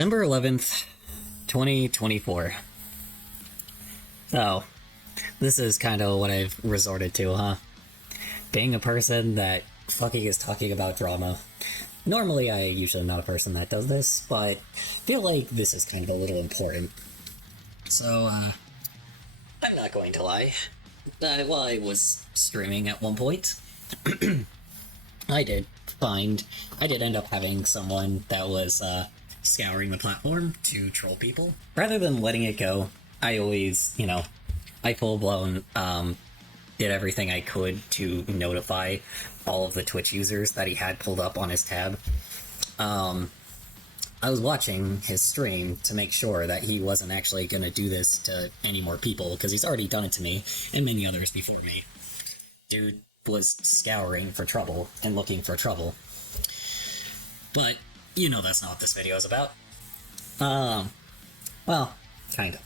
December 11th, 2024. So, this is kind of what I've resorted to, huh? Being a person that fucking is talking about drama. Normally, I usually am not a person that does this, but I feel like this is kind of a little important. So, I'm not going to lie. While I was streaming at one point, I did end up having someone that was, scouring the platform to troll people. Rather than letting it go, I always, I full-blown, did everything I could to notify all of the Twitch users that he had pulled up on his tab. I was watching his stream to make sure that he wasn't actually going to do this to any more people, because he's already done it to me, and many others before me. Dude was scouring for trouble, and looking for trouble. But, that's not what this video is about. Well, kind of.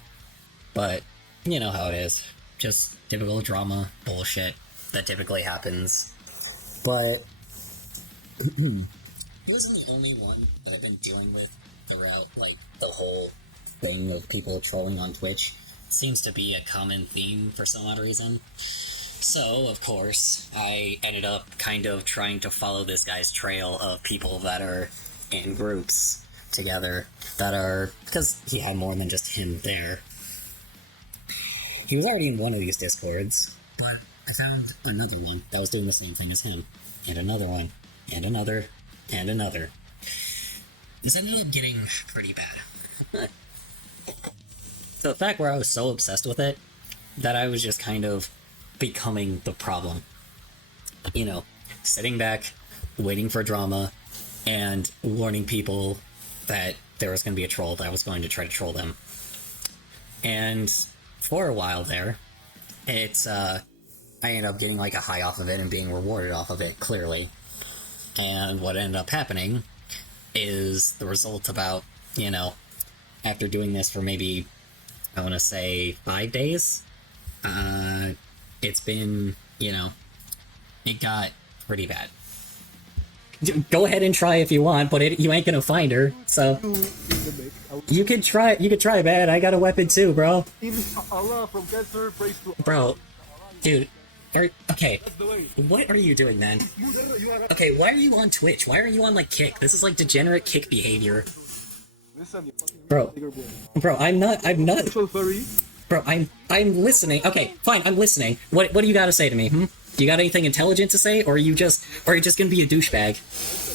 But, you know how it is. Just typical drama bullshit that typically happens. But he wasn't the only one that I've been dealing with throughout, the whole thing of people trolling on Twitch. Seems to be a common theme for some odd reason. So, of course, I ended up kind of trying to follow this guy's trail of people that are in groups together, because he had more than just him there. He was already in one of these Discords, but I found another one that was doing the same thing as him, and another one, and another, and another. This ended up getting pretty bad. To the fact where I was so obsessed with it, that I was just kind of becoming the problem. Sitting back, waiting for drama, and warning people that there was going to be a troll that was going to try to troll them. And for a while there, I ended up getting a high off of it and being rewarded off of it, clearly. And what ended up happening is the result about, after doing this for maybe, I want to say 5 days, it's been, it got pretty bad. Go ahead and try if you want, but you ain't gonna find her, so... You could try, man. I got a weapon too, bro. Bro. Dude. Okay. What are you doing, man? Okay, why are you on Twitch? Why are you on, Kick? This is, degenerate Kick behavior. Bro, I'm not... Bro, I'm listening. Okay, fine, I'm listening. What do you gotta say to me, You got anything intelligent to say, or are you just gonna be a douchebag?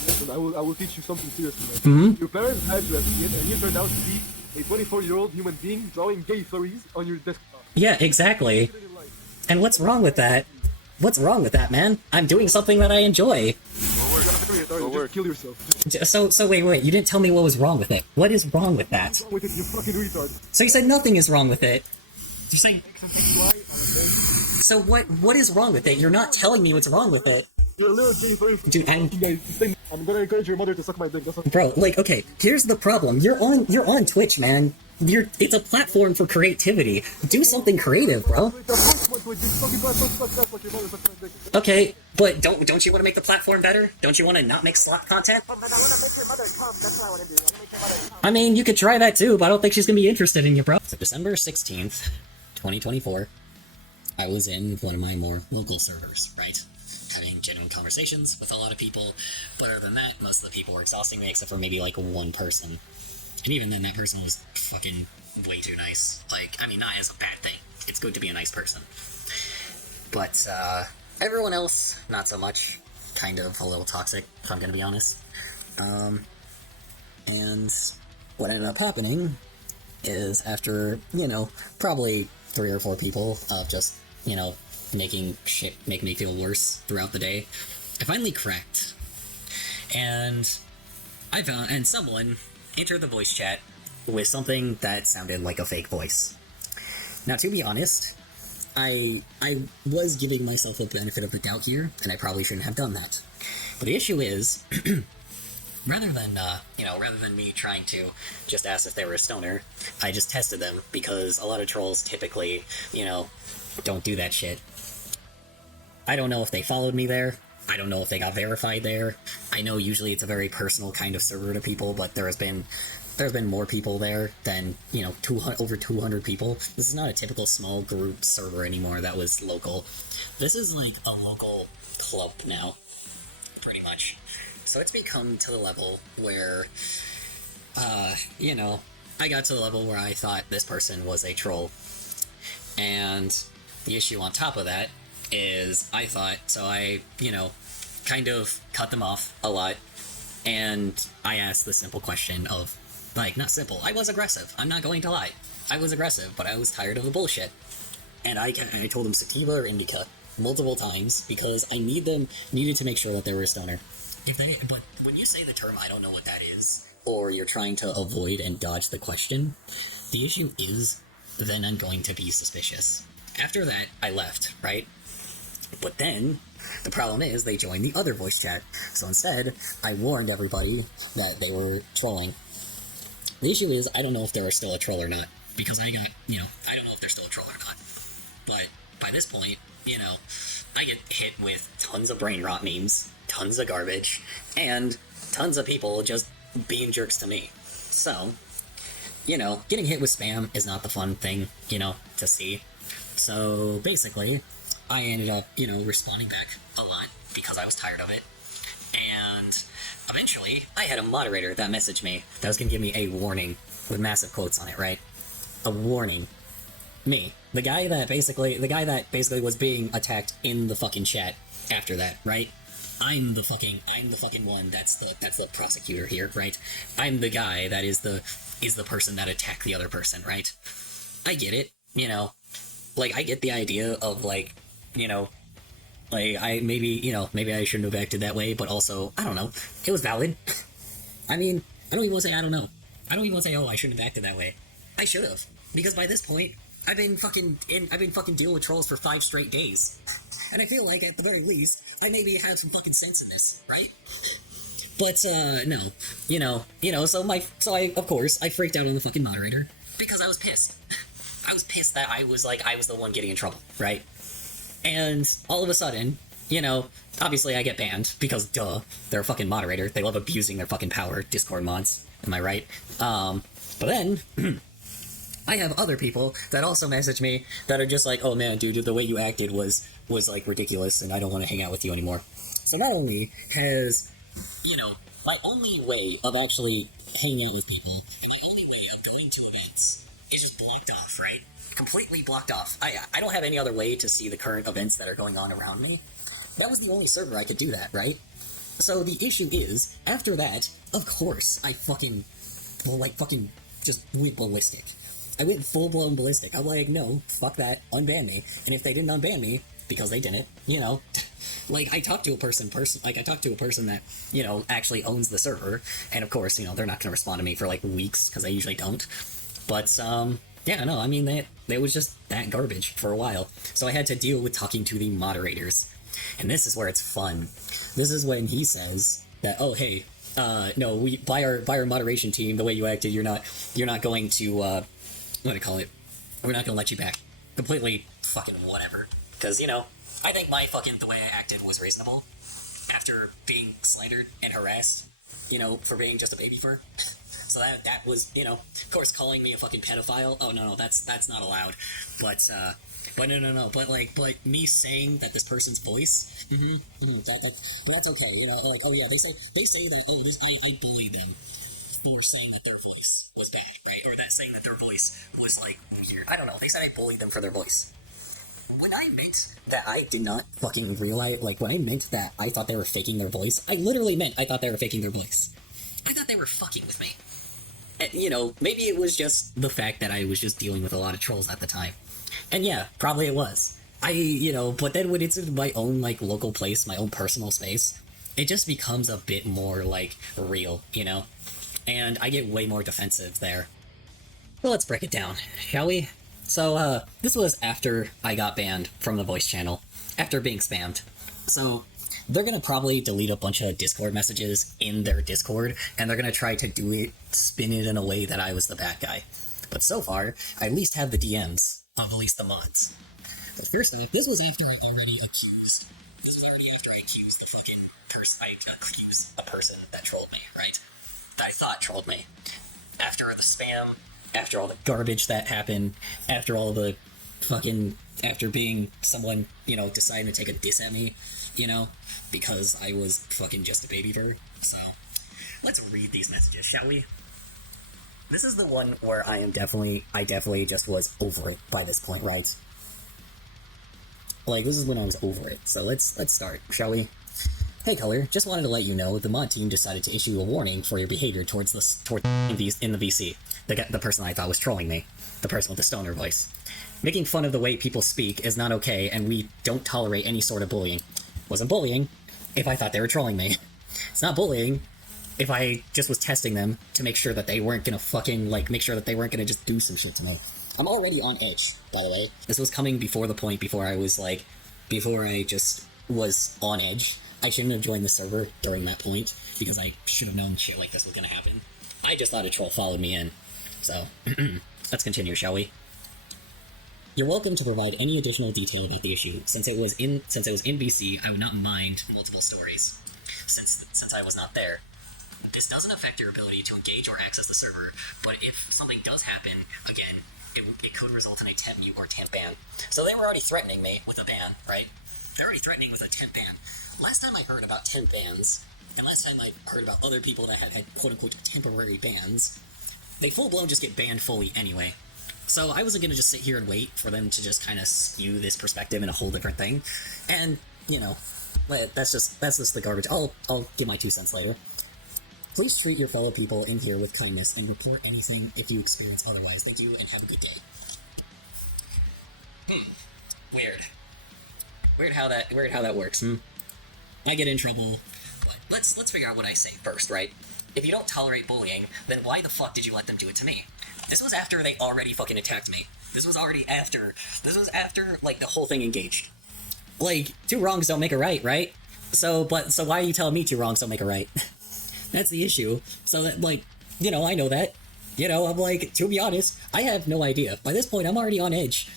Listen, I will teach you something serious, man. Your parents had you as a kid, and you turned out to be a 24-year-old human being drawing gay furries on your desktop. Yeah, exactly. And what's wrong with that? What's wrong with that, man? I'm doing something that I enjoy. Just kill yourself. So wait, you didn't tell me what was wrong with it. What is wrong with that? What's wrong with it, you fucking retard? So you said nothing is wrong with it. You're saying... So what is wrong with it? You're not telling me what's wrong with it. You're a little gay furry. Dude, I'm gonna encourage your mother to suck my dick. Bro, okay, here's the problem. You're on Twitch, man. It's a platform for creativity. Do something creative, bro. Okay, but don't you want to make the platform better? Don't you want to not make slot content? I mean, you could try that too, but I don't think she's gonna be interested in you, bro. So December 16th, 2024, I was in one of my more local servers, right? Having genuine conversations with a lot of people, but other than that, most of the people were exhausting me except for maybe one person. And even then, that person was fucking way too nice. Not as a bad thing. It's good to be a nice person. But, everyone else, not so much. Kind of a little toxic, if I'm gonna be honest. And what ended up happening is after, probably 3 or 4 people of just, making shit make me feel worse throughout the day, I finally cracked. And someone entered the voice chat with something that sounded like a fake voice. Now, to be honest, I was giving myself the benefit of the doubt here, and I probably shouldn't have done that. But the issue is, rather than me trying to just ask if they were a stoner, I just tested them, because a lot of trolls typically, don't do that shit. I don't know if they followed me there. I don't know if they got verified there. I know usually it's a very personal kind of server to people, but there has been there's been more people there than, you know, over 200 people. This is not a typical small group server anymore that was local. This is like a local club now, pretty much. So it's become to the level where, you know, I got to the level where I thought this person was a troll. And the issue on top of that is I, you know, kind of cut them off a lot. And I asked the simple question of, like, not simple, I was aggressive. I'm not going to lie. I was aggressive, but I was tired of the bullshit. And I told them sativa or indica multiple times because I needed to make sure that they were a stoner. But when you say the term, I don't know what that is, or you're trying to avoid and dodge the question, the issue is, then I'm going to be suspicious. After that, I left, right? But then, the problem is, they joined the other voice chat. So instead, I warned everybody that they were trolling. The issue is, I don't know if they're still a troll or not. Because I got, you know, I don't know if they're still a troll or not. But by this point, you know, I get hit with tons of brain rot memes, tons of garbage, and tons of people just being jerks to me. So, you know, getting hit with spam is not the fun thing, you know, to see. So basically, I ended up, you know, responding back a lot because I was tired of it. And eventually, I had a moderator that messaged me that was going to give me a warning with massive quotes on it, right? A warning. Me. The guy that basically was being attacked in the fucking chat after that, right? I'm the fucking one that's the prosecutor here, right? I'm the guy that is the person that attacked the other person, right? I get it, you know. Like, I get the idea of, like, you know, like, maybe I shouldn't have acted that way, but also, I don't know, it was valid. I mean, I don't even want to say I don't know. I don't even want to say, oh, I shouldn't have acted that way. I should have, because by this point, I've been fucking dealing with trolls for 5 straight days. And I feel like, at the very least, I maybe have some fucking sense in this, right? But, no. So I, of course, I freaked out on the fucking moderator, because I was pissed. I was pissed that I was the one getting in trouble, right? And all of a sudden, you know, obviously I get banned, because duh, they're a fucking moderator, they love abusing their fucking power, Discord mods, am I right? But then, I have other people that also message me that are just like, oh man, dude, the way you acted was like ridiculous, and I don't want to hang out with you anymore. So not only has, you know, my only way of actually hanging out with people, my only way of going to events is just blocked off, right? Completely blocked off. I don't have any other way to see the current events that are going on around me. That was the only server I could do that, right? So the issue is, after that, of course, I fucking just went ballistic. I went full-blown ballistic. I'm like, no, fuck that, unban me. And if they didn't unban me, because they didn't, you know, like, I talked to a person that, you know, actually owns the server, and of course, you know, they're not gonna respond to me for, like, weeks, because they usually don't. But, yeah, no, I mean, they was just that garbage for a while. So I had to deal with talking to the moderators. And this is where it's fun. This is when he says that, oh, hey, no, by our moderation team, the way you acted, you're not going to, what do I call it? We're not gonna let you back. Completely fucking whatever. Because, you know, I think the way I acted was reasonable. After being slandered and harassed, you know, for being just a baby fur. So that was, you know, of course, calling me a fucking pedophile. Oh no, that's not allowed. But no. But me saying that this person's voice, but that's okay. You know, like, oh yeah, they say that, oh, I bullied them for saying that their voice was bad, right? Or that saying that their voice was like weird. I don't know. They said I bullied them for their voice. When I meant that I did not fucking realize, like, when I meant that I thought they were faking their voice, I literally meant I thought they were faking their voice. I thought they were fucking with me. And, you know, maybe it was just the fact that I was just dealing with a lot of trolls at the time. And yeah, probably it was. You know, but then when it's in my own, like, local place, my own personal space, it just becomes a bit more, like, real, you know? And I get way more defensive there. Well, let's break it down, shall we? So, this was after I got banned from the voice channel, after being spammed. So, they're gonna probably delete a bunch of Discord messages in their Discord, and they're gonna try to spin it in a way that I was the bad guy. But so far, I at least have the DMs of at least the mods. But first off, this was after I already accused. This was already after I accused the fucking person. I accused the person that trolled me, right? That I thought trolled me. after the spam, after all the garbage that happened, after all the fucking, after being someone, deciding to take a diss at me, because I was fucking just a baby bird. So, let's read these messages, shall we? This is the one where I definitely just was over it by this point, right? Like, this is when I was over it. So let's start, shall we? Hey Color, just wanted to let you know the mod team decided to issue a warning for your behavior towards in the VC. The person I thought was trolling me. The person with the stoner voice. Making fun of the way people speak is not okay, and we don't tolerate any sort of bullying. Wasn't bullying if I thought they were trolling me. It's not bullying if I just was testing them to make sure that they weren't gonna fucking, make sure that they weren't gonna just do some shit to me. I'm already on edge, by the way. This was coming before the point before I just was on edge. I shouldn't have joined the server during that point, because I should have known shit like this was gonna happen. I just thought a troll followed me in. So, let's continue, shall we? You're welcome to provide any additional detail about the issue. Since it was in BC, I would not mind multiple stories, since I was not there. This doesn't affect your ability to engage or access the server, but if something does happen, again, it could result in a temp mute or temp ban. So they were already threatening me with a ban, right? They're already threatening with a temp ban. Last time I heard about temp bans, and last time I heard about other people that had quote-unquote temporary bans, they full-blown just get banned fully anyway. So I wasn't gonna just sit here and wait for them to just kind of skew this perspective in a whole different thing. And, that's just the garbage. I'll give my 2 cents later. Please treat your fellow people in here with kindness and report anything if you experience otherwise. Thank you and have a good day. Weird. Weird how that works, I get in trouble, but let's figure out what I say first, right? If you don't tolerate bullying, then why the fuck did you let them do it to me? This was after they already fucking attacked me. This was after, the whole thing engaged. 2 wrongs don't make a right? So why are you telling me 2 wrongs don't make a right? That's the issue. So that, I know that. I'm to be honest, I have no idea. By this point, I'm already on edge.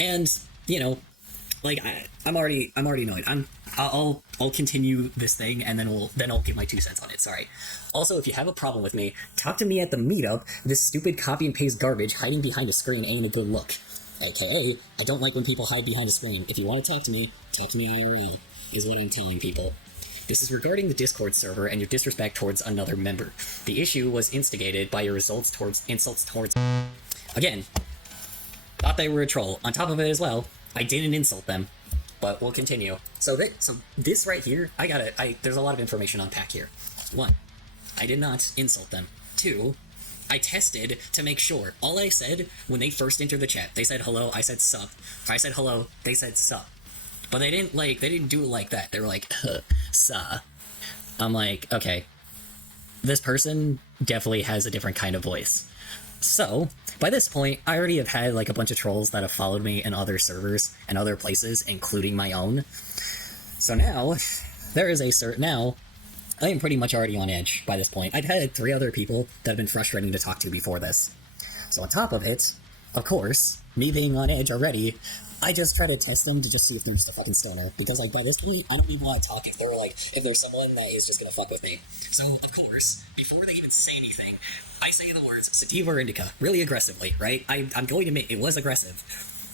And, I'm already annoyed. I'll continue this thing, and then I'll give my 2 cents on it, sorry. Also, if you have a problem with me, talk to me at the meetup. This stupid copy and paste garbage hiding behind a screen ain't a good look. AKA, I don't like when people hide behind a screen. If you want to talk to me IRL, is what I'm telling people. This is regarding the Discord server and your disrespect towards another member. The issue was instigated by your insults towards... Again, thought they were a troll. On top of it as well, I didn't insult them. But we'll continue. So this right here, there's a lot of information to unpack here. 1, I did not insult them. 2, I tested to make sure. All I said when they first entered the chat, they said hello, I said sup. I said hello, they said sup. But they didn't do it like that. They were like, suh. I'm like, okay, this person definitely has a different kind of voice. So, by this point, I already have had a bunch of trolls that have followed me in other servers and other places, including my own. So now, now, I am pretty much already on edge by this point. I've had 3 other people that have been frustrating to talk to before this. So on top of it, of course, me being on edge already, I just try to test them to just see if they're just a fucking stoner. Because, by this point, I don't even want to talk if there's someone that is just gonna fuck with me. So, of course, before they even say anything, I say the words sativa or indica, really aggressively, right? I'm going to admit, it was aggressive.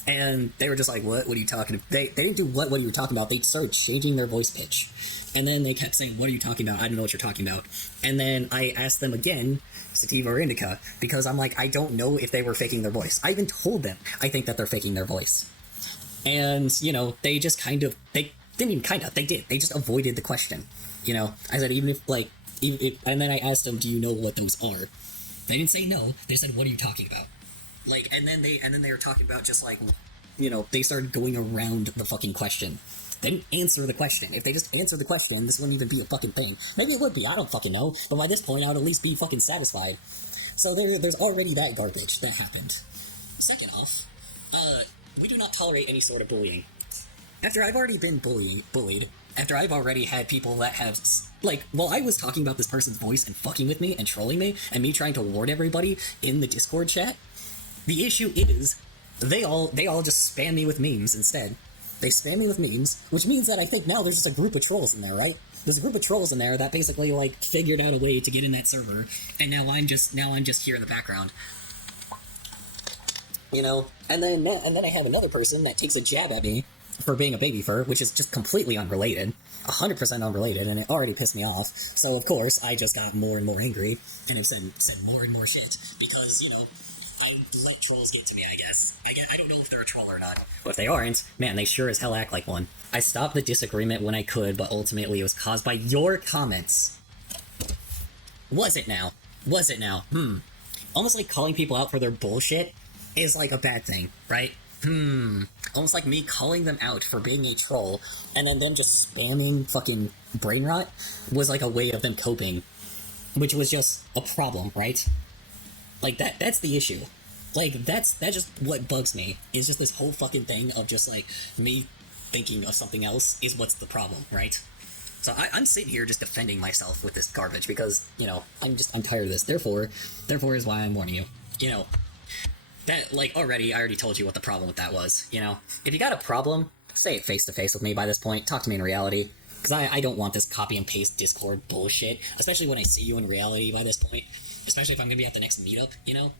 And they were just like, what are you talking about? They didn't do what are you talking about, they started changing their voice pitch. And then they kept saying, what are you talking about? I don't know what you're talking about. And then I asked them again, sativa or indica, because I'm like, I don't know if they were faking their voice. I even told them I think that they're faking their voice. And, they just they did. They just avoided the question. I said, even if, and then I asked them, do you know what those are? They didn't say no. They said, what are you talking about? And then they were talking about just they started going around the fucking question. They didn't answer the question. If they just answered the question, this wouldn't even be a fucking thing. Maybe it would be, I don't fucking know. But by this point, I would at least be fucking satisfied. So there's already that garbage that happened. Second off, we do not tolerate any sort of bullying. After I've already been bullied, after I've already had people that have, while I was talking about this person's voice and fucking with me and trolling me, and me trying to warn everybody in the Discord chat, the issue is, they all just spam me with memes instead. They spam me with memes, which means that I think now there's just a group of trolls in there, right? There's a group of trolls in there that basically like figured out a way to get in that server, and now I'm just here in the background. You know, and then I have another person that takes a jab at me for being a baby fur, which is just completely unrelated, 100% unrelated, and it already pissed me off. So of course I just got more and more angry, and have said more and more shit because, you know, I let trolls get to me, I guess. Again, I don't know if they're a troll or not. But if they aren't, man, they sure as hell act like one. I stopped the disagreement when I could, but ultimately it was caused by your comments. Was it now? Was it now? Almost like calling people out for their bullshit is like a bad thing, right? Almost like me calling them out for being a troll, and then them just spamming fucking brain rot was like a way of them coping, which was just a problem, right? Like, that's the issue. Like, that's just what bugs me, is just this whole fucking thing of just, like, me thinking of something else is what's the problem, right? So I'm sitting here just defending myself with this garbage because, you know, I'm tired of this. Therefore is why I'm warning you. You know, that, like, I already told you what the problem with that was, you know? If you got a problem, say it face to face with me by this point. Talk to me in reality. Because I don't want this copy and paste Discord bullshit, especially when I see you in reality by this point. Especially if I'm gonna be at the next meetup, you know?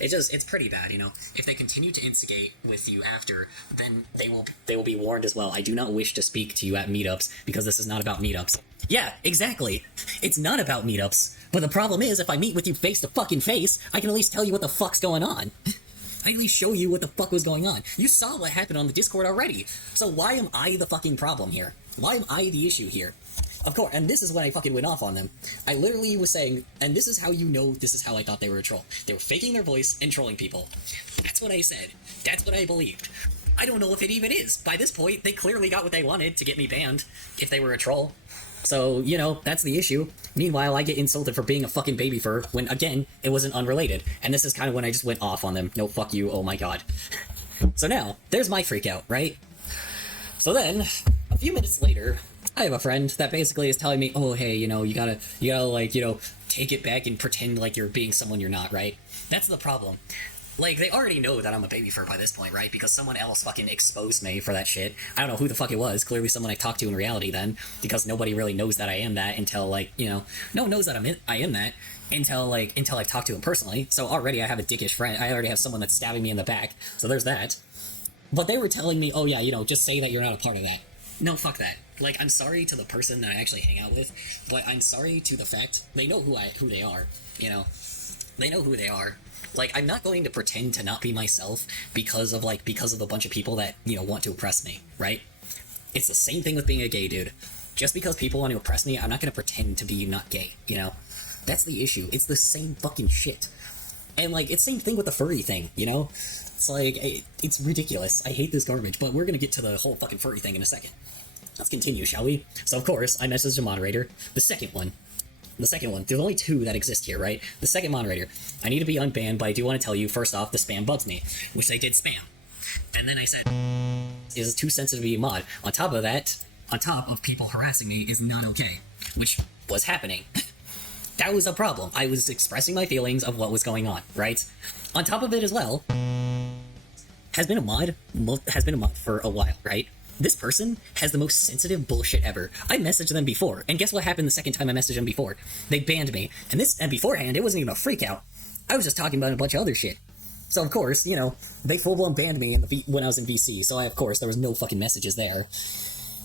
It's pretty bad, you know? If they continue to instigate with you after, then they will be warned as well. I do not wish to speak to you at meetups, because this is not about meetups. Yeah, exactly! It's not about meetups. But the problem is, if I meet with you face to fucking face, I can at least tell you what the fuck's going on. I at least show you what the fuck was going on. You saw what happened on the Discord already. So why am I the fucking problem here? Why am I the issue here? Of course, and this is when I fucking went off on them. I literally was saying, and this is how you know this is how I thought they were a troll. They were faking their voice and trolling people. That's what I said. That's what I believed. I don't know if it even is. By this point, they clearly got what they wanted to get me banned, if they were a troll. So, you know, that's the issue. Meanwhile, I get insulted for being a fucking baby fur, when, again, it wasn't unrelated. And this is kind of when I just went off on them. No, fuck you, oh my god. So now, there's my freak out, right? So then, a few minutes later, I have a friend that basically is telling me, oh, hey, you know, you gotta, like, you know, take it back and pretend like you're being someone you're not, right? That's the problem. Like, they already know that I'm a baby fur by this point, right? Because someone else fucking exposed me for that shit. I don't know who the fuck it was. Clearly someone I talked to in reality then, because nobody really knows that I am that until, like, you know, no one knows that I am that until I've talked to him personally. So already I have a dickish friend. I already have someone that's stabbing me in the back. So there's that. But they were telling me, oh yeah, you know, just say that you're not a part of that. No, fuck that. Like, I'm sorry to the person that I actually hang out with, but I'm sorry to the fact they know who they are, you know? They know who they are. Like, I'm not going to pretend to not be myself because of a bunch of people that, you know, want to oppress me, right? It's the same thing with being a gay dude. Just because people want to oppress me, I'm not going to pretend to be not gay, you know? That's the issue. It's the same fucking shit. And, like, it's the same thing with the furry thing, you know? It's like, it's ridiculous. I hate this garbage, but we're gonna get to the whole fucking furry thing in a second. Let's continue, shall we? So, of course, I messaged the moderator. The second one. There's only two that exist here, right? The second moderator. I need to be unbanned, but I do want to tell you, first off, the spam bugs me. Which they did spam. And then I said, is too sensitive to be a mod. On top of that, on top of people harassing me, is not okay. Which was happening. That was a problem. I was expressing my feelings of what was going on, right? On top of it as well, has been a mod for a while, right? This person has the most sensitive bullshit ever. I messaged them before, and guess what happened the second time I messaged them before? They banned me. And beforehand, it wasn't even a freak out. I was just talking about a bunch of other shit. So of course, you know, they full-blown banned me when I was in VC, so of course, there was no fucking messages there.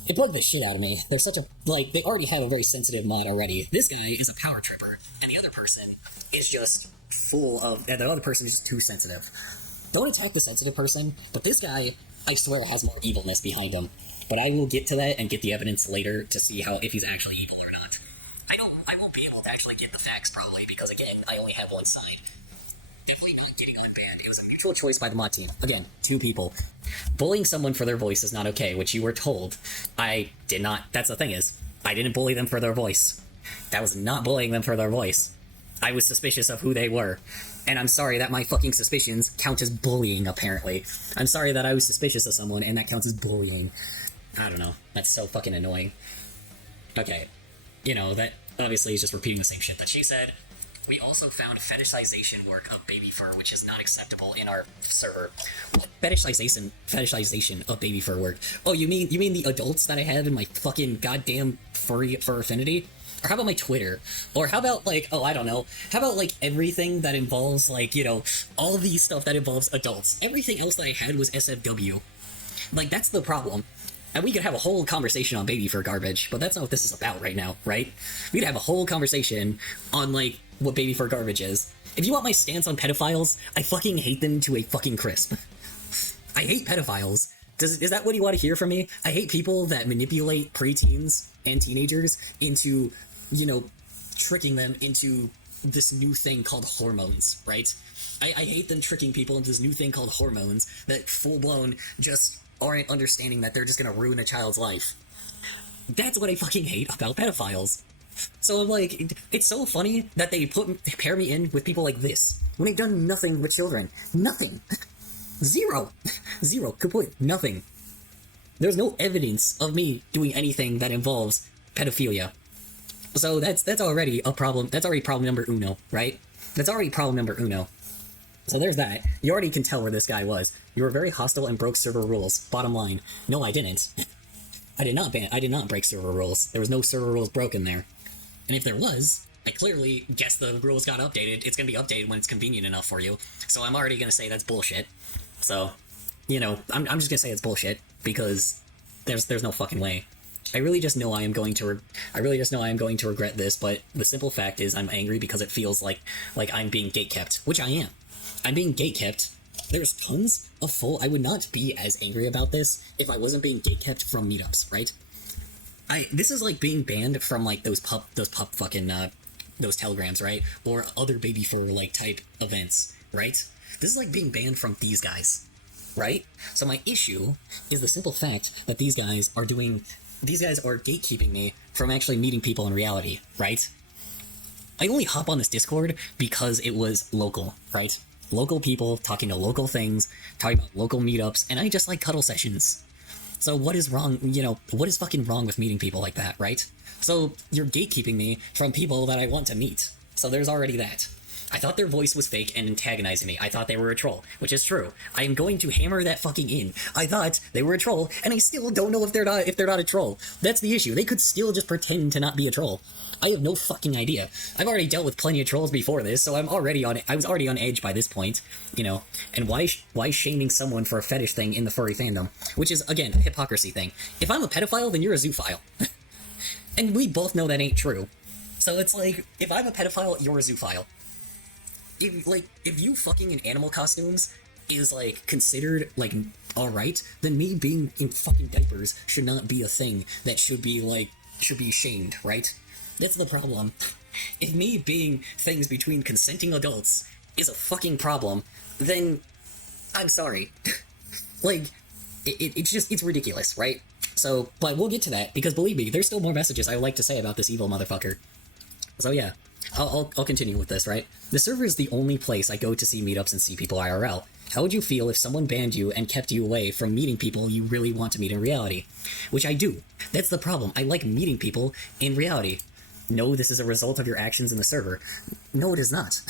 It bugged the shit out of me. They're such a, like, they already have a very sensitive mod already. This guy is a power tripper, and the other person is just the other person is just too sensitive. Don't attack the sensitive person, but this guy, I swear, has more evilness behind him. But I will get to that and get the evidence later to see if he's actually evil or not. I won't be able to actually get the facts, probably, because again, I only have one side. Definitely not getting unbanned. It was a mutual choice by the mod team. Again, two people. Bullying someone for their voice is not okay, which you were told. I did not. That's the thing is, I didn't bully them for their voice. That was not bullying them for their voice. I was suspicious of who they were. And I'm sorry that my fucking suspicions count as bullying, apparently. I'm sorry that I was suspicious of someone and that counts as bullying. I don't know. That's so fucking annoying. Okay. You know, that obviously is just repeating the same shit that she said. We also found fetishization work of baby fur, which is not acceptable in our server. What fetishization of baby fur work? Oh, you mean the adults that I have in my fucking goddamn fur affinity? Or how about my Twitter? Or how about, like, oh, I don't know. How about, like, everything that involves, like, you know, all of these stuff that involves adults? Everything else that I had was SFW. Like, that's the problem. And we could have a whole conversation on baby fur garbage, but that's not what this is about right now, right? We could have a whole conversation on, like, what baby fur garbage is. If you want my stance on pedophiles, I fucking hate them to a fucking crisp. I hate pedophiles. Is that what you want to hear from me? I hate people that manipulate preteens and teenagers into, you know, tricking them into this new thing called hormones, right? I hate them tricking people into this new thing called hormones that full-blown just aren't understanding that they're just gonna ruin a child's life. That's what I fucking hate about pedophiles. So I'm like, it's so funny that they pair me in with people like this when they've done nothing with children. Nothing. Zero. Zero. Complete. Nothing. There's no evidence of me doing anything that involves pedophilia. So that's already a problem. That's already problem number uno, right? That's already problem number uno. So there's that. You already can tell where this guy was. You were very hostile and broke server rules. Bottom line. No, I didn't. I did not break server rules. There was no server rules broken there. And if there was, I clearly guess the rules got updated. It's gonna be updated when it's convenient enough for you. So I'm already gonna say that's bullshit. So, you know, I'm just gonna say it's bullshit because there's no fucking way. I really just know I am going to regret this, but the simple fact is I'm angry because it feels like I'm being gatekept, which I am. I'm being gatekept. There's tons of I would not be as angry about this if I wasn't being gatekept from meetups, right? This is like being banned from like those telegrams, right? Or other baby fur like type events, right? This is like being banned from these guys, right? So my issue is the simple fact that these guys are gatekeeping me from actually meeting people in reality, right? I only hop on this Discord because it was local, right? Local people talking to local things, talking about local meetups, and I just like cuddle sessions. So what is wrong, you know, what is fucking wrong with meeting people like that, right? So you're gatekeeping me from people that I want to meet. So there's already that. I thought their voice was fake and antagonizing me. I thought they were a troll, which is true. I am going to hammer that fucking in. I thought they were a troll, and I still don't know if they're not a troll. That's the issue. They could still just pretend to not be a troll. I have no fucking idea. I've already dealt with plenty of trolls before this, so I was already on edge by this point, you know. And why shaming someone for a fetish thing in the furry fandom? Which is, again, a hypocrisy thing. If I'm a pedophile, then you're a zoophile. And we both know that ain't true. So it's like, if I'm a pedophile, you're a zoophile. If you fucking in animal costumes is, like, considered, like, alright, then me being in fucking diapers should not be a thing that should be shamed, right? That's the problem. If me being things between consenting adults is a fucking problem, then I'm sorry. Like, it's ridiculous, right? So, but we'll get to that, because believe me, there's still more messages I would like to say about this evil motherfucker. So yeah, I'll continue with this, right? The server is the only place I go to see meetups and see people IRL. How would you feel if someone banned you and kept you away from meeting people you really want to meet in reality? Which I do. That's the problem. I like meeting people in reality. No, this is a result of your actions in the server. No, it is not.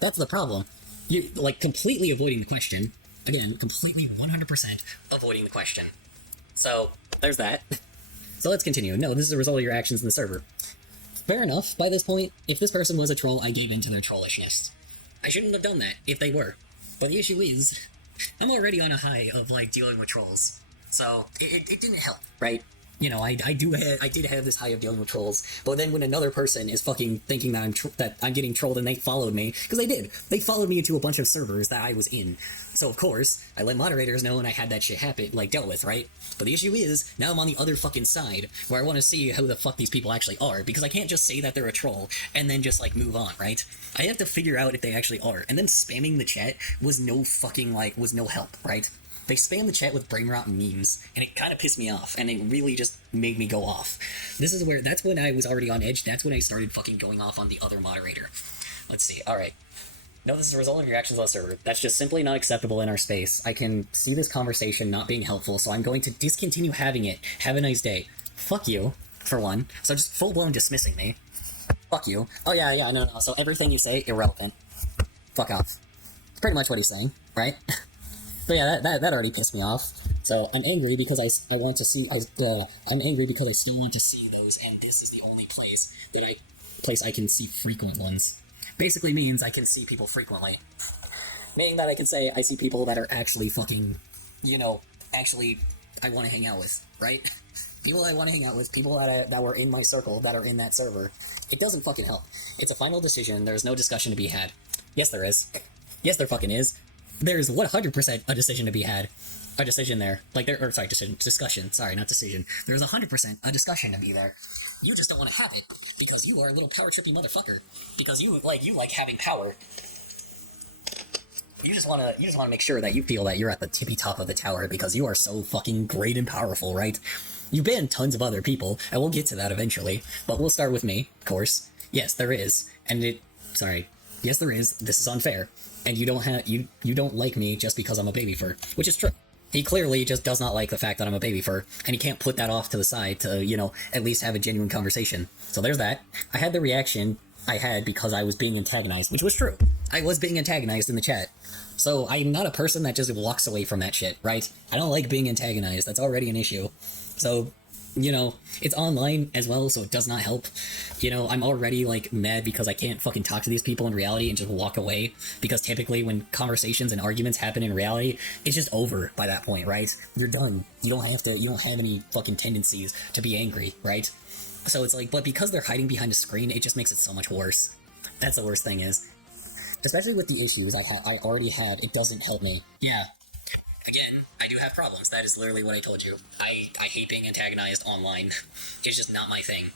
That's the problem. You're, like, completely avoiding the question. Again, completely 100% avoiding the question. So, there's that. So let's continue. No, this is a result of your actions in the server. Fair enough, by this point. If this person was a troll, I gave in to their trollishness. I shouldn't have done that, if they were. But the issue is, I'm already on a high of, like, dealing with trolls. So, it didn't help, right? You know, I did have this high of dealing with trolls, but then when another person is fucking thinking that I'm getting trolled and they followed me, because they did. They followed me into a bunch of servers that I was in. So, of course, I let moderators know and I had that shit happen, like, dealt with, right? But the issue is, now I'm on the other fucking side, where I want to see who the fuck these people actually are, because I can't just say that they're a troll, and then just, like, move on, right? I have to figure out if they actually are, and then spamming the chat was no help, right? They spam the chat with brain rot memes, and it kind of pissed me off, and it really just made me go off. That's when I was already on edge, that's when I started fucking going off on the other moderator. Let's see, alright. No, this is a result of your actions on the server. That's just simply not acceptable in our space. I can see this conversation not being helpful, so I'm going to discontinue having it. Have a nice day. Fuck you, for one. So just full-blown dismissing me. Fuck you. Oh yeah, no, so everything you say, irrelevant. Fuck off. It's pretty much what he's saying, right? But yeah, that already pissed me off. So I'm angry because I want to see, I'm angry because I still want to see those, and this is the only place I can see frequent ones. Basically means I can see people frequently. Meaning that I can say I see people that are actually fucking, actually I want to hang out with, right? People I want to hang out with, people that were in my circle, that are in that server. It doesn't fucking help. It's a final decision, there's no discussion to be had. Yes, there is. Yes, there fucking is. There's 100% a decision to be had. A decision there. Discussion. Sorry, not decision. There's 100% a discussion to be there. You just don't want to have it, because you are a little power trippy motherfucker. Because you like having power. You just wanna make sure that you feel that you're at the tippy top of the tower because you are so fucking great and powerful, right? You've banned tons of other people, and we'll get to that eventually, but we'll start with me, of course. Yes, there is. Yes, there is. This is unfair. And you don't like me just because I'm a baby fur, which is true. He clearly just does not like the fact that I'm a baby fur, and he can't put that off to the side to, at least have a genuine conversation. So there's that. I had the reaction I had because I was being antagonized, which was true. I was being antagonized in the chat. So I'm not a person that just walks away from that shit, right? I don't like being antagonized. That's already an issue. So, it's online as well, so it does not help. I'm already, mad because I can't fucking talk to these people in reality and just walk away, because typically when conversations and arguments happen in reality, it's just over by that point, right? You're done. You don't have any fucking tendencies to be angry, right? So it's but because they're hiding behind a screen, it just makes it so much worse. That's the worst thing is. Especially with the issues I already had, it doesn't help me. Yeah. Again, I do have problems. That is literally what I told you. I hate being antagonized online. It's just not my thing.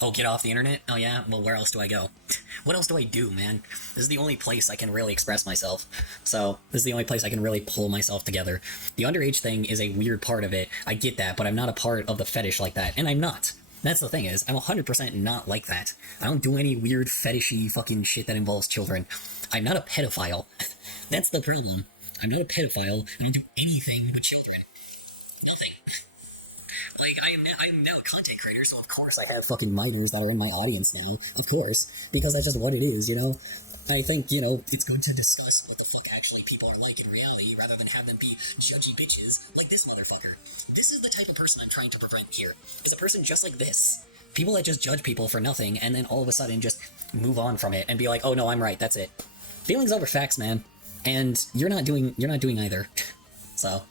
Oh, get off the internet? Oh yeah? Well, where else do I go? What else do I do, man? This is the only place I can really express myself. So, this is the only place I can really pull myself together. The underage thing is a weird part of it. I get that, but I'm not a part of the fetish like that. And I'm not. That's the thing is, I'm 100% not like that. I don't do any weird fetishy fucking shit that involves children. I'm not a pedophile. That's the problem. I'm not a pedophile. I don't do anything with children. Nothing. I'm now a content creator, so of course I have fucking minors that are in my audience now. Of course. Because that's just what it is, I think, it's good to discuss what the fuck actually people are like in reality, rather than have them be judgy bitches like this motherfucker. This is the type of person I'm trying to prevent here, is a person just like this. People that just judge people for nothing, and then all of a sudden just move on from it, and be like, oh no, I'm right, that's it. Feelings over facts, man. And you're not doing either. So,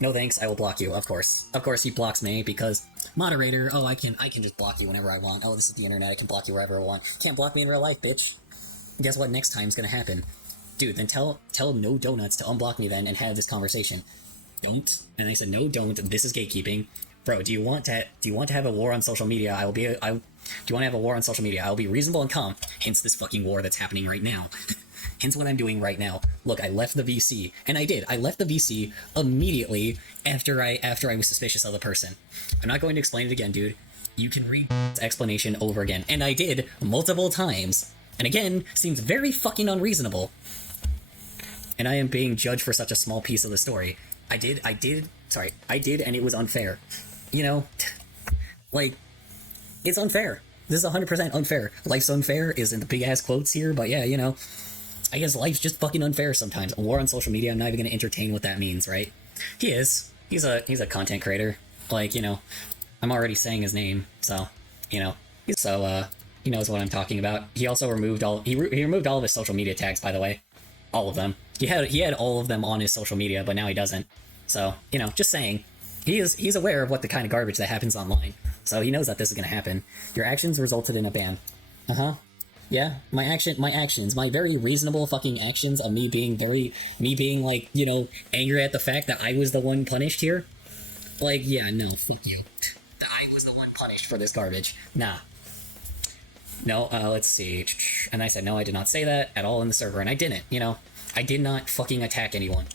no thanks, I will block you, of course. Of course he blocks me, because moderator, oh, I can just block you whenever I want. Oh, this is the internet, I can block you wherever I want. Can't block me in real life, bitch. Guess what next time's gonna happen? Dude, then tell No Donuts to unblock me then and have this conversation. Don't. And I said, no, don't. This is gatekeeping. Bro, do you want to have a war on social media? Do you want to have a war on social media? I will be reasonable and calm. Hence this fucking war that's happening right now. Hence what I'm doing right now. Look, I left the VC, and I did. I left the VC immediately after I was suspicious of the person. I'm not going to explain it again, dude. You can read this explanation over again, and I did multiple times. And again, seems very fucking unreasonable. And I am being judged for such a small piece of the story. I did, and it was unfair. It's unfair. This is 100% unfair. Life's unfair is in the big ass quotes here, but yeah, I guess life's just fucking unfair sometimes. A war on social media, I'm not even gonna entertain what that means, right? He is. He's a content creator. I'm already saying his name, so, he knows what I'm talking about. He also removed he removed all of his social media tags, by the way. All of them. He had all of them on his social media, but now he doesn't. So, just saying. He's aware of what the kind of garbage that happens online. So he knows that this is gonna happen. Your actions resulted in a ban. Uh-huh. Yeah, my actions, my very reasonable fucking actions of me being angry at the fact that I was the one punished here. Yeah, no, fuck you. That I was the one punished for this garbage. Nah. No, let's see. And I said, no, I did not say that at all in the server, and I didn't, I did not fucking attack anyone.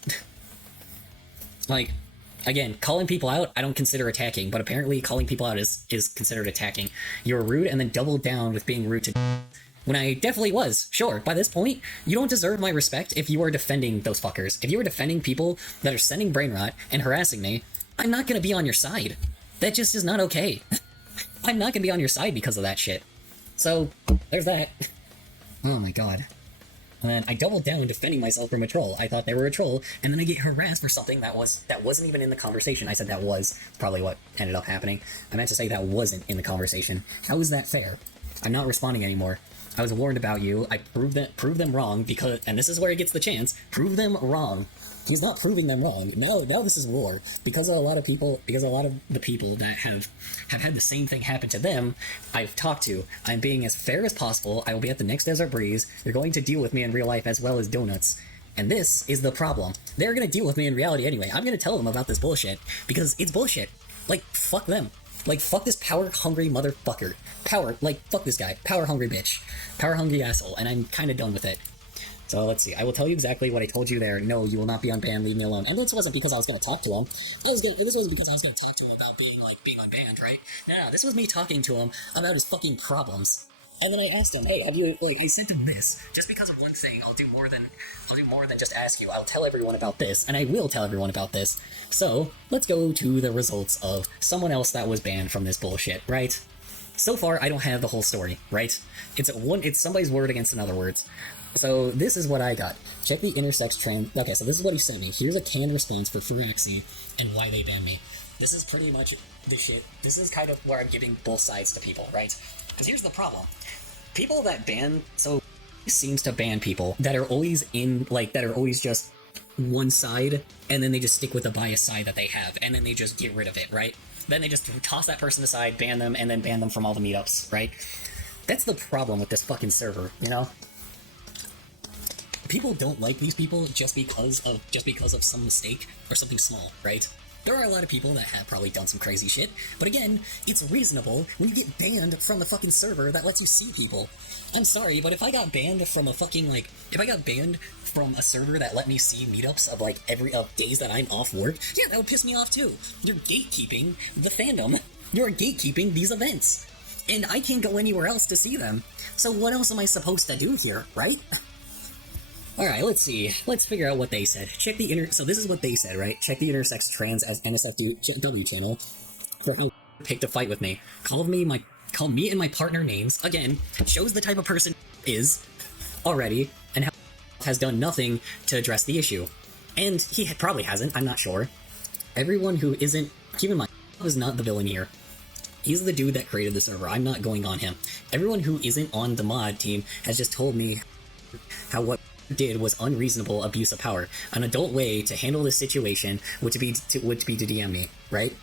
Again, calling people out, I don't consider attacking, but apparently calling people out is considered attacking. You're rude and then doubled down with being rude to when I definitely was. Sure, by this point, you don't deserve my respect if you are defending those fuckers. If you are defending people that are sending brain rot and harassing me, I'm not gonna be on your side. That just is not okay. I'm not gonna be on your side because of that shit. So, there's that. Oh my god. And then I doubled down defending myself from a troll. I thought they were a troll, and then I get harassed for something that wasn't even in the conversation. I said that was probably what ended up happening. I meant to say that wasn't in the conversation. How is that fair? I'm not responding anymore. I was warned about you. I proved them wrong because, and this is where he gets the chance. Prove them wrong. He's not proving them wrong. Now this is war. Because of a lot of people, because a lot of the people that have had the same thing happen to them, I've talked to. I'm being as fair as possible. I will be at the next Desert Breeze. You're going to deal with me in real life as well as donuts. And this is the problem. They're going to deal with me in reality anyway. I'm going to tell them about this bullshit. Because it's bullshit. Like, fuck them. Like, fuck this power-hungry motherfucker. Fuck this guy. Power-hungry bitch. Power-hungry asshole. And I'm kind of done with it. So let's see. I will tell you exactly what I told you there. No, you will not be unbanned. Leave me alone. And this wasn't because I was going to talk to him. This wasn't because I was going to talk to him about being unbanned, right? No, this was me talking to him about his fucking problems. And then I asked him, hey, have you, I sent him this. Just because of one thing, I'll do more than just ask you. I'll tell everyone about this, and I will tell everyone about this. So, let's go to the results of someone else that was banned from this bullshit, right? So far, I don't have the whole story, right? It's somebody's word against another words. So, this is what I got. Check the intersex trans... Okay, so this is what he sent me. Here's a canned response for Firaxi and why they banned me. This is pretty much the shit. This is kind of where I'm giving both sides to people, right? Because here's the problem. People that ban... So, he seems to ban people that are always that are always just one side, and then they just stick with the biased side that they have, and then they just get rid of it, right? Then they just toss that person aside, ban them, and then ban them from all the meetups, right? That's the problem with this fucking server, you know? People don't like these people just because of some mistake or something small, right? There are a lot of people that have probably done some crazy shit, but again, it's reasonable when you get banned from the fucking server that lets you see people. I'm sorry, but if I got banned from a fucking, if I got banned from a server that let me see meetups of days that I'm off work, yeah, that would piss me off too. You're gatekeeping the fandom. You're gatekeeping these events. And I can't go anywhere else to see them. So what else am I supposed to do here, right? Alright, let's see. Let's figure out what they said. So this is what they said, right? Check the intersex trans as NSFW channel for how picked a fight with me. Call me and my partner names. Again, shows the type of person is already, and how has done nothing to address the issue. And he probably hasn't, I'm not sure. Everyone who isn't... Keep in mind, is not the villain here. He's the dude that created the server. I'm not going on him. Everyone who isn't on the mod team has just told me how what did was unreasonable abuse of power. An adult way to handle this situation would be to DM me, right?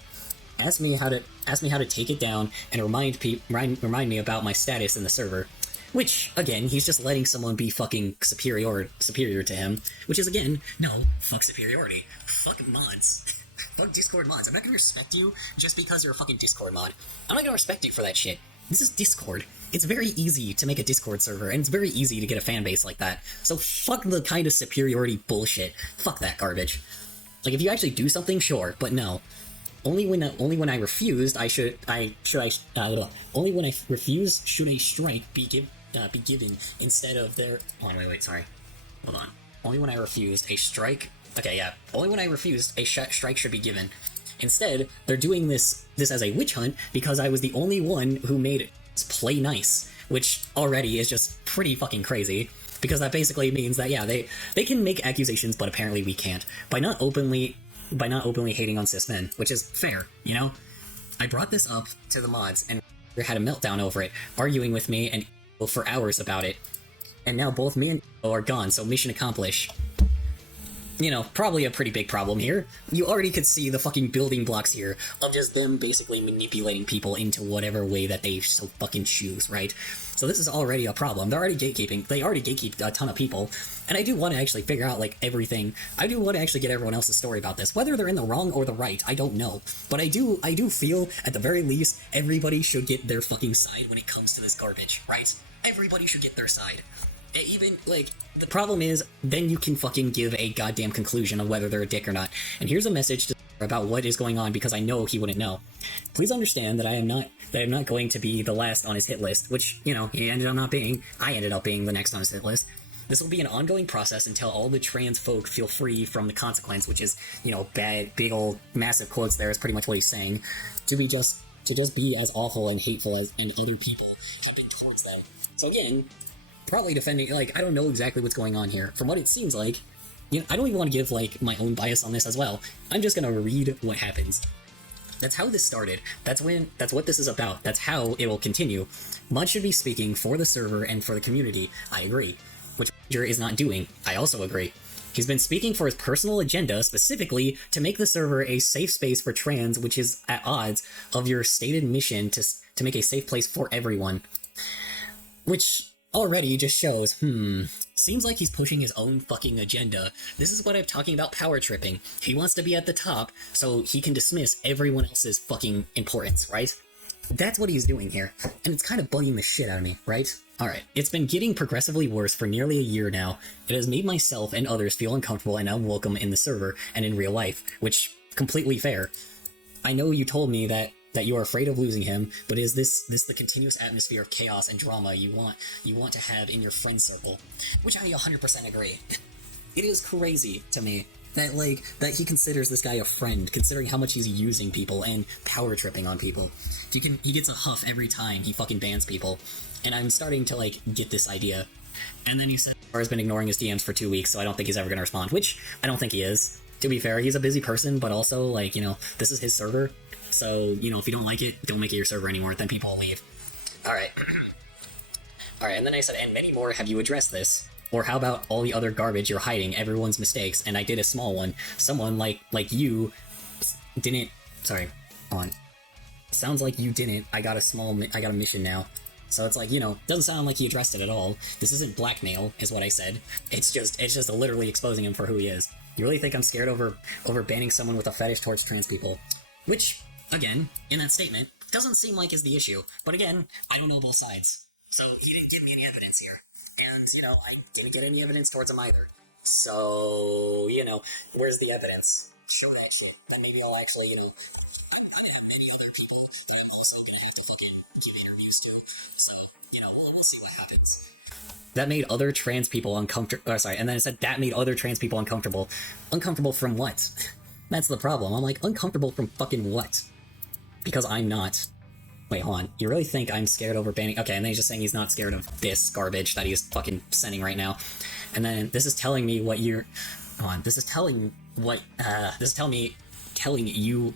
Ask me how to take it down and remind me about my status in the server. Which, again, he's just letting someone be fucking superior to him. Which is, again, no, fuck superiority. Fuck mods. Fuck Discord mods. I'm not gonna respect you just because you're a fucking Discord mod. I'm not gonna respect you for that shit. This is Discord. It's very easy to make a Discord server, and it's very easy to get a fan base like that. So fuck the kind of superiority bullshit. Fuck that garbage. If you actually do something, sure, but no. Only when I refused, should a strike be given instead of their... Hold on, wait, sorry. Hold on. Only when I refused a strike... Okay, yeah. Only when I refused, a strike should be given. Instead, they're doing this as a witch hunt because I was the only one who made it play nice, which already is just pretty fucking crazy, because that basically means that, yeah, they can make accusations, but apparently we can't. By not openly hating on cis men, which is fair, you know? I brought this up to the mods, and had a meltdown over it, arguing with me and for hours about it. And now both me and are gone, so mission accomplished. You know, probably a pretty big problem here. You already could see the fucking building blocks here of just them basically manipulating people into whatever way that they so fucking choose, right? So this is already a problem. They're already gatekeeping. They already gatekeep a ton of people. And I do want to actually figure out, everything. I do want to actually get everyone else's story about this. Whether they're in the wrong or the right, I don't know. But I do feel, at the very least, everybody should get their fucking side when it comes to this garbage, right? Everybody should get their side. Even, the problem is, then you can fucking give a goddamn conclusion of whether they're a dick or not. And here's a message about what is going on, because I know he wouldn't know. Please understand that I am not going to be the last on his hit list, which, you know, he ended up not being. I ended up being the next on his hit list. This will be an ongoing process until all the trans folk feel free from the consequence, which is, you know, big old massive quotes there is pretty much what he's saying, to be just to just be as awful and hateful as and other people have been towards them. So again, probably defending, like, I don't know exactly what's going on here. From what it seems like, you know, I don't even want to give, like, my own bias on this as well. I'm just gonna read what happens. That's how this started. That's what this is about. That's how it will continue. Mud should be speaking for the server and for the community. I agree. Which Ranger is not doing. I also agree. He's been speaking for his personal agenda, specifically to make the server a safe space for trans, which is at odds of your stated mission to make a safe place for everyone. Which already just shows, seems like he's pushing his own fucking agenda. This is what I'm talking about, power tripping. He wants to be at the top so he can dismiss everyone else's fucking importance, right? That's what he's doing here, and it's kind of bugging the shit out of me, right? Alright, it's been getting progressively worse for nearly a year now. It has made myself and others feel uncomfortable and unwelcome in the server and in real life, which, completely fair. I know you told me that you are afraid of losing him, but is this the continuous atmosphere of chaos and drama you want to have in your friend circle? Which I 100% agree. It is crazy to me that he considers this guy a friend, considering how much he's using people and power tripping on people. He gets a huff every time he fucking bans people, and I'm starting to, like, get this idea. And then he said has been ignoring his DMs for 2 weeks, so I don't think he's ever gonna respond, which I don't think he is. To be fair, he's a busy person, but also, like, you know, this is his server, so, you know, if you don't like it, don't make it your server anymore, then people will leave. Alright. Alright, and then I said, and many more, have you addressed this? Or how about all the other garbage you're hiding, everyone's mistakes, and I did a small one. Someone like you didn't... Sorry, hold on. Sounds like you didn't. I got a mission now. So it's like, you know, doesn't sound like he addressed it at all. This isn't blackmail, is what I said. It's just literally exposing him for who he is. You really think I'm scared over banning someone with a fetish towards trans people? Which, again, in that statement, doesn't seem like is the issue. But again, I don't know both sides. So he didn't give me any evidence here. And, you know, I didn't get any evidence towards him either. So, you know, where's the evidence? Show that shit. Then maybe I'll actually, you know, I'm gonna have many other people that I'm also gonna hate to fucking give interviews to. So, you know, we'll see what happens. That made other trans people uncomfortable. Oh, sorry, and then it said that made other trans people uncomfortable. Uncomfortable from what? That's the problem. I'm like, uncomfortable from fucking what? Because I'm not. Wait, hold on. You really think I'm scared over banning? Okay, and then he's just saying he's not scared of this garbage that he's fucking sending right now. And then this is telling me what you're... Hold on. This is telling you...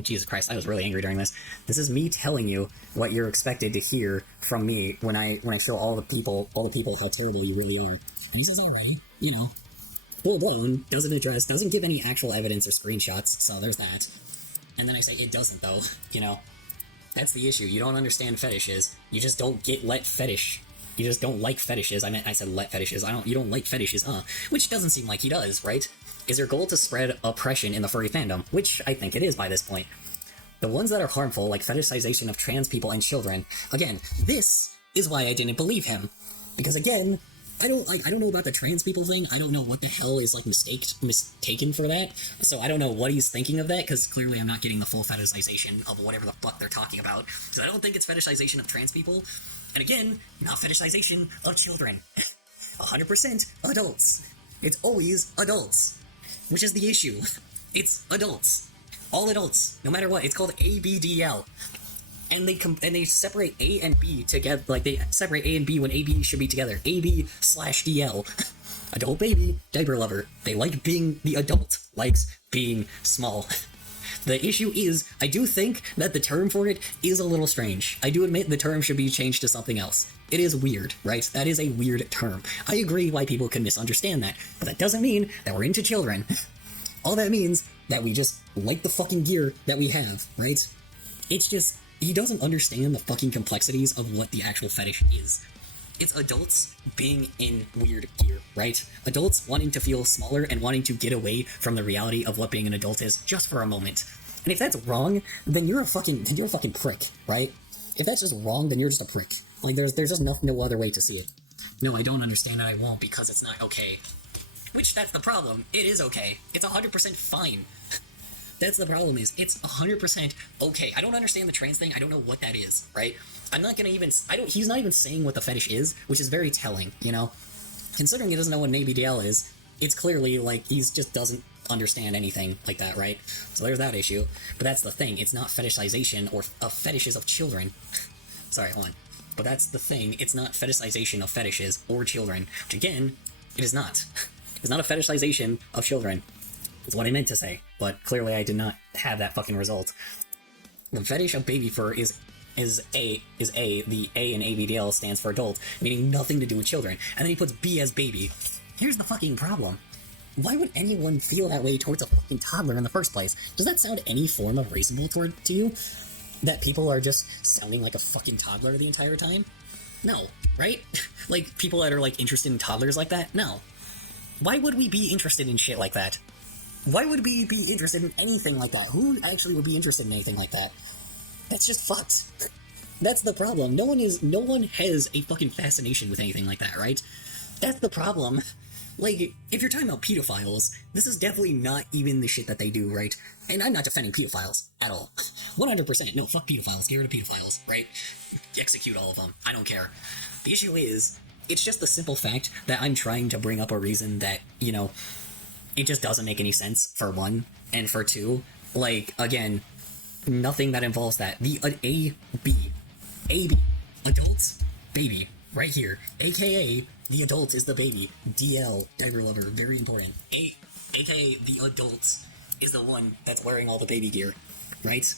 Jesus Christ, I was really angry during this. This is me telling you what you're expected to hear from me when I show all the people how terrible you really are. Uses already, you know, full blown, doesn't give any actual evidence or screenshots, so there's that. And then I say it doesn't though, you know. That's the issue. You don't understand fetishes. You just don't get let fetish. You just don't like fetishes. I said let fetishes. You don't like fetishes, huh? Which doesn't seem like he does, right? Is your goal to spread oppression in the furry fandom? Which I think it is by this point. The ones that are harmful, like fetishization of trans people and children. Again, this is why I didn't believe him. Because again, I don't know about the trans people thing. I don't know what the hell is, like, mistaken for that. So I don't know what he's thinking of that, because clearly I'm not getting the full fetishization of whatever the fuck they're talking about. So I don't think it's fetishization of trans people. And again, not fetishization of children. 100% adults. It's always adults. Which is the issue. It's adults. All adults. No matter what. It's called ABDL. And they separate A and B together. Like, they separate A and B when AB should be together. AB/DL. Adult baby, diaper lover. They like being the adult. Likes being small. The issue is, I do think that the term for it is a little strange. I do admit the term should be changed to something else. It is weird, right? That is a weird term. I agree why people can misunderstand that, but that doesn't mean that we're into children. All that means that we just like the fucking gear that we have, right? It's just, he doesn't understand the fucking complexities of what the actual fetish is. It's adults being in weird gear, right? Adults wanting to feel smaller and wanting to get away from the reality of what being an adult is just for a moment. And if that's wrong, then you're a fucking prick, right? If that's just wrong, then you're just a prick. Like, there's just no other way to see it. No, I don't understand and I won't because it's not okay. Which, that's the problem. It is okay. It's 100% fine. That's the problem is, it's 100% okay. I don't understand the trans thing. I don't know what that is, right? I'm not gonna even, he's not even saying what the fetish is, which is very telling, you know? Considering he doesn't know what an ABDL is, it's clearly, like, he just doesn't understand anything like that, right? So there's that issue. But that's the thing. It's not fetishization or of fetishes of children. Sorry, hold on. But that's the thing. It's not fetishization of fetishes or children. Which again, it is not. It's not a fetishization of children. Is what I meant to say. But clearly I did not have that fucking result. The fetish of baby fur is the A in ABDL stands for adult, meaning nothing to do with children. And then he puts B as baby. Here's the fucking problem. Why would anyone feel that way towards a fucking toddler in the first place? Does that sound any form of reasonable to you? That people are just sounding like a fucking toddler the entire time? No, right? Like, people that are, like, interested in toddlers like that? No. Why would we be interested in shit like that? Why would we be interested in anything like that? Who actually would be interested in anything like that? That's just fucked. That's the problem. No one has a fucking fascination with anything like that, right? That's the problem. Like, if you're talking about pedophiles, this is definitely not even the shit that they do, right? And I'm not defending pedophiles at all. 100%. No, fuck pedophiles. Get rid of pedophiles, right? Execute all of them. I don't care. The issue is, it's just the simple fact that I'm trying to bring up a reason that, you know, it just doesn't make any sense, for one, and for two, like, again, nothing that involves that. The A-B, adults, baby, right here, aka the adult is the baby, DL, diaper lover, very important, aka the adult is the one that's wearing all the baby gear, right?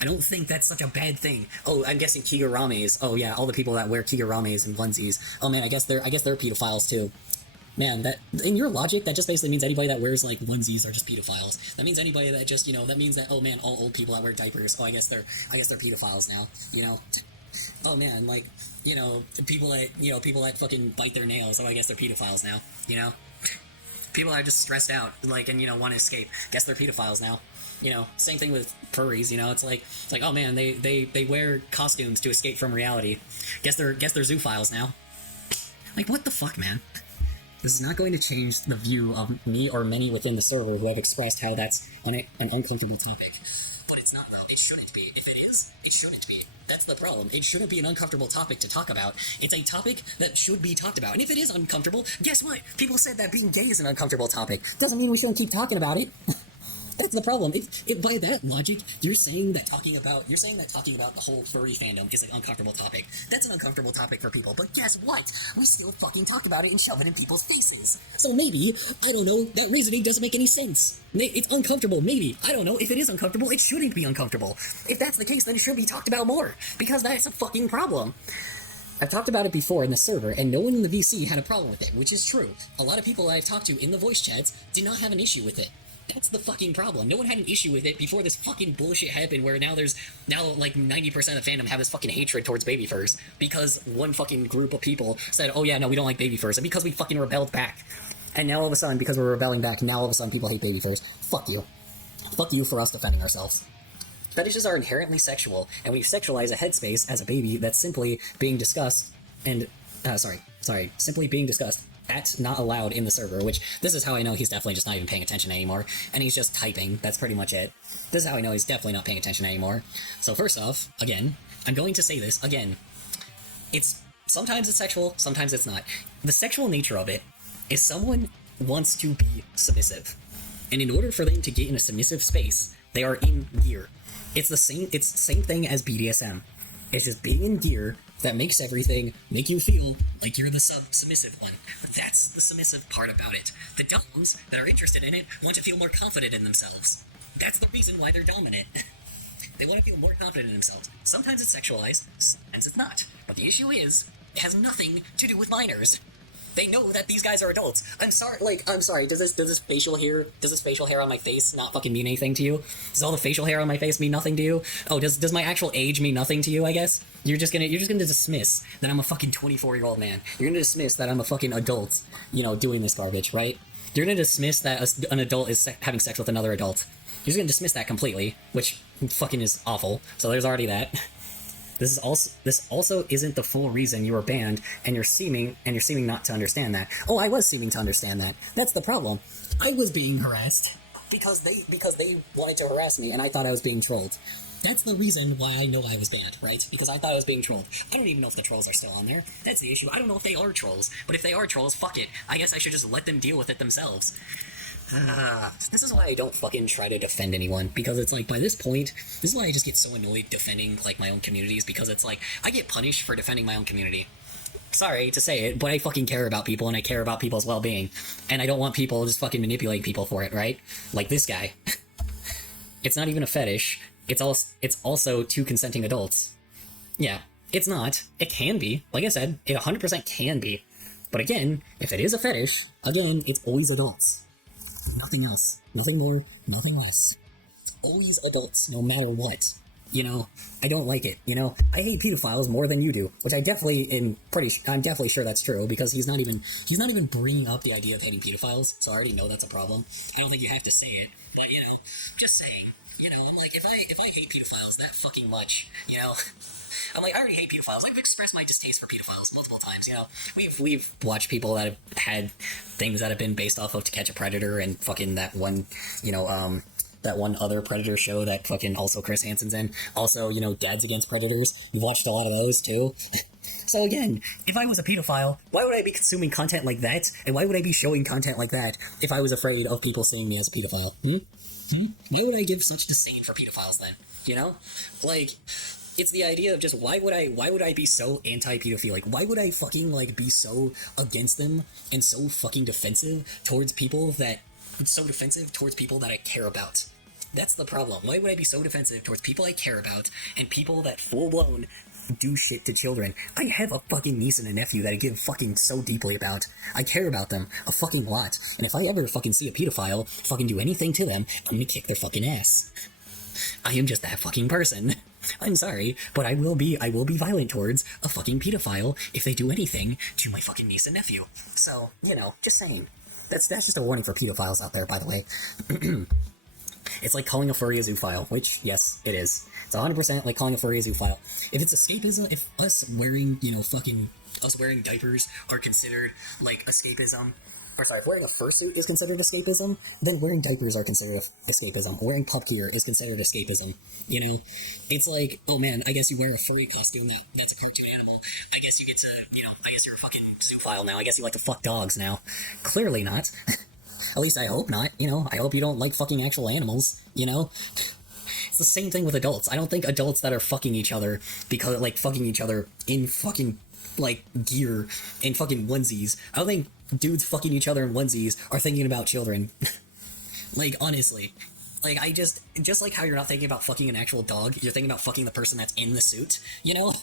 I don't think that's such a bad thing. Oh, I'm guessing Kigarames. Oh yeah, all the people that wear Kigarames and onesies. Oh man, I guess they're pedophiles too. Man, that, in your logic, that just basically means anybody that wears, like, onesies are just pedophiles. That means anybody that just, you know, that means that, oh man, all old people that wear diapers, oh, I guess they're pedophiles now, you know? Oh man, like, you know, people that fucking bite their nails, oh, I guess they're pedophiles now, you know? People that are just stressed out, like, and, you know, want to escape, guess they're pedophiles now. You know, same thing with furries, you know, it's like, oh man, they wear costumes to escape from reality. Guess they're zoophiles now. Like, what the fuck, man? This is not going to change the view of me or many within the server who have expressed how that's an uncomfortable topic. But it's not, though. It shouldn't be. If it is, it shouldn't be. That's the problem. It shouldn't be an uncomfortable topic to talk about. It's a topic that should be talked about. And if it is uncomfortable, guess what? People said that being gay is an uncomfortable topic. Doesn't mean we shouldn't keep talking about it. That's the problem. If by that logic, you're saying that talking about the whole furry fandom is an uncomfortable topic. That's an uncomfortable topic for people. But guess what? We still fucking talk about it and shove it in people's faces. So maybe, I don't know, that reasoning doesn't make any sense. It's uncomfortable, maybe. I don't know. If it is uncomfortable, it shouldn't be uncomfortable. If that's the case, then it should be talked about more. Because that's a fucking problem. I've talked about it before in the server, and no one in the VC had a problem with it, which is true. A lot of people I've talked to in the voice chats did not have an issue with it. That's the fucking problem. No one had an issue with it before this fucking bullshit happened where now like 90% of fandom have this fucking hatred towards baby furs because one fucking group of people said, oh yeah, no, we don't like baby furs, and because we fucking rebelled back. And now all of a sudden, because we're rebelling back, now all of a sudden people hate baby furs. Fuck you. Fuck you for us defending ourselves. Fetishes are inherently sexual, and we sexualize a headspace as a baby that's simply being discussed and, simply being discussed. That's not allowed in the server, which, this is how I know he's definitely just not even paying attention anymore, and he's just typing. That's pretty much it. This is how I know he's definitely not paying attention anymore. So first off, again, I'm going to say this, again, sometimes it's sexual, sometimes it's not. The sexual nature of it is someone wants to be submissive, and in order for them to get in a submissive space, they are in gear. It's the same thing as BDSM. It's just being in gear that makes everything make you feel like you're the submissive one. But that's the submissive part about it. The doms that are interested in it want to feel more confident in themselves. That's the reason why they're dominant. They want to feel more confident in themselves. Sometimes it's sexualized, sometimes it's not. But the issue is, it has nothing to do with minors. They know that these guys are adults. I'm sorry, does this facial hair on my face not fucking mean anything to you? Does all the facial hair on my face mean nothing to you? Oh, does my actual age mean nothing to you, I guess? You're just gonna dismiss that I'm a fucking 24-year-old man. You're gonna dismiss that I'm a fucking adult, you know, doing this garbage, right? You're gonna dismiss that an adult is having sex with another adult. You're just gonna dismiss that completely, which fucking is awful. So there's already that. This also isn't the full reason you were banned, and you're seeming not to understand that. Oh, I was seeming to understand that. That's the problem. I was being harassed because they wanted to harass me, and I thought I was being trolled. That's the reason why I know I was banned, right? Because I thought I was being trolled. I don't even know if the trolls are still on there. That's the issue. I don't know if they are trolls, but if they are trolls, fuck it. I guess I should just let them deal with it themselves. This is why I don't fucking try to defend anyone, because it's like, by this point, this is why I just get so annoyed defending, like, my own communities, because it's like, I get punished for defending my own community. Sorry to say it, but I fucking care about people, and I care about people's well-being, and I don't want people just fucking manipulating people for it, right? Like this guy. It's not even a fetish, it's also two consenting adults. Yeah, it's not. It can be. Like I said, it 100% can be. But again, if it is a fetish, again, it's always adults. Nothing else. Nothing more, nothing less. It's always adults, no matter what. You know, I don't like it, you know? I hate pedophiles more than you do, which I'm definitely sure that's true, because he's not even bringing up the idea of hating pedophiles, so I already know that's a problem. I don't think you have to say it, but, you know, just saying, you know, I'm like, if I hate pedophiles that fucking much, you know, I'm like, I already hate pedophiles. I've expressed my distaste for pedophiles multiple times, you know. We've watched people that have had things that have been based off of To Catch a Predator and fucking that one, you know, that one other Predator show that fucking also Chris Hansen's in. Also, you know, Dads Against Predators. We've watched a lot of those, too. So again, if I was a pedophile, why would I be consuming content like that? And why would I be showing content like that if I was afraid of people seeing me as a pedophile? Why would I give such disdain for pedophiles then? You know? Like, it's the idea of just why would I be so anti-pedophile? Like, why would I fucking, like, be so against them and so fucking defensive towards people that I care about? That's the problem. Why would I be so defensive towards people I care about and people that full-blown do shit to children? I have a fucking niece and a nephew that I give fucking so deeply about. I care about them a fucking lot. And if I ever fucking see a pedophile fucking do anything to them, I'm gonna kick their fucking ass. I am just that fucking person. I'm sorry, but I will be violent towards a fucking pedophile if they do anything to my fucking niece and nephew. So, you know, just saying. That's just a warning for pedophiles out there, by the way. It's like calling a furry a zoophile, which, yes, it is. It's 100% like calling a furry a zoophile. If it's escapism, if us wearing, you know, us wearing diapers are considered, like, escapism, or sorry, if wearing a fursuit is considered escapism, then wearing diapers are considered escapism. Wearing pup gear is considered escapism. You know? It's like, oh man, I guess you wear a furry costume, that's a cartoon animal. I guess you get to, you know, I guess you're a fucking zoophile now. I guess you like to fuck dogs now. Clearly not. At least I hope not, you know? I hope you don't like fucking actual animals, you know? It's the same thing with adults. I don't think adults that are fucking each other because, like, fucking each other in fucking, like, gear and fucking onesies. I don't think dudes fucking each other in onesies are thinking about children. Like, honestly. Like, just like how you're not thinking about fucking an actual dog, you're thinking about fucking the person that's in the suit, you know?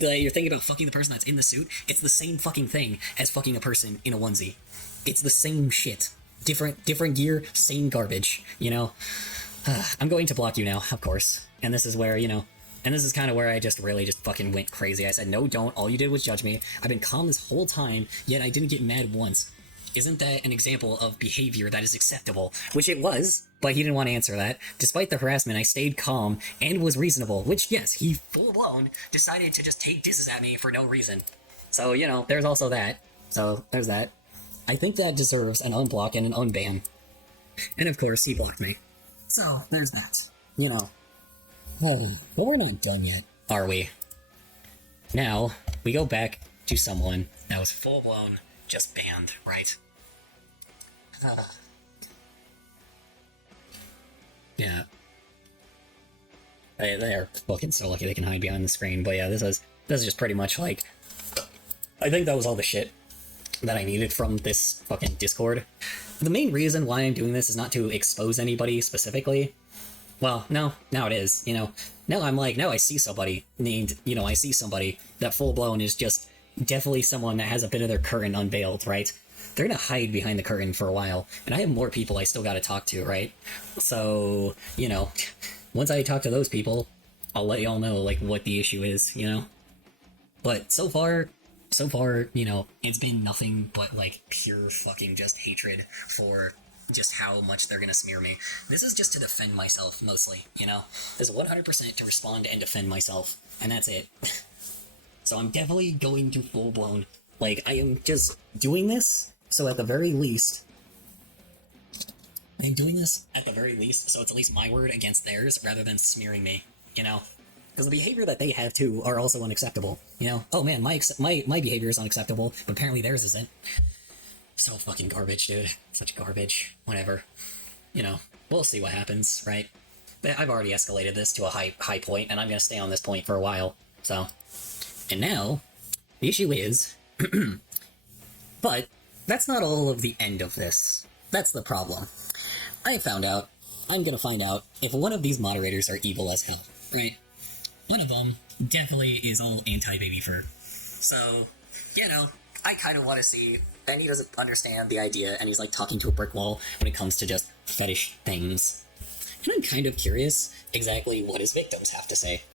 Like, you're thinking about fucking the person that's in the suit. It's the same fucking thing as fucking a person in a onesie. It's the same shit. Different gear, same garbage, you know? I'm going to block you now, of course. And this is where, you know, and this is kind of where I just really just fucking went crazy. I said, no, don't. All you did was judge me. I've been calm this whole time, yet I didn't get mad once. Isn't that an example of behavior that is acceptable? Which it was, but he didn't want to answer that. Despite the harassment, I stayed calm and was reasonable, which, yes, he full-blown decided to just take disses at me for no reason. So, you know, there's also that. So, there's that. I think that deserves an unblock and an unban. And of course, he blocked me. So, there's that. You know. But we're not done yet, are we? Now, we go back to someone that was full-blown just banned, right? Yeah. They are fucking so lucky they can hide behind the screen, but yeah, this is just pretty much like... I think that was all the shit that I needed from this fucking Discord. The main reason why I'm doing this is not to expose anybody specifically. Well, no, now it is, you know. Now I'm like, now I see somebody named, you know, I see somebody that full-blown is just definitely someone that has a bit of their curtain unveiled, right? They're gonna hide behind the curtain for a while, and I have more people I still gotta talk to, right? So, you know, once I talk to those people, I'll let y'all know, like, what the issue is, you know? But so far, you know, it's been nothing but, like, pure fucking just hatred for just how much they're gonna smear me. This is just to defend myself, mostly, you know? This is 100% to respond and defend myself, and that's it. So I'm definitely going to full-blown, like, I am just doing this, so at the very least, I'm doing this at the very least, so it's at least my word against theirs, rather than smearing me, you know? Because the behavior that they have, too, are also unacceptable, you know? Oh man, my behavior is unacceptable, but apparently theirs isn't. So fucking garbage, dude. Such garbage. Whatever. You know, we'll see what happens, right? I've already escalated this to a high point, and I'm gonna stay on this point for a while. So, and now, the issue is, but that's not all of the end of this. That's the problem. I'm gonna find out if one of these moderators are evil as hell, right? One of them definitely is all anti-baby fur. So, you know, I kind of want to see, and he doesn't understand the idea, and he's like talking to a brick wall when it comes to just fetish things. And I'm kind of curious exactly what his victims have to say.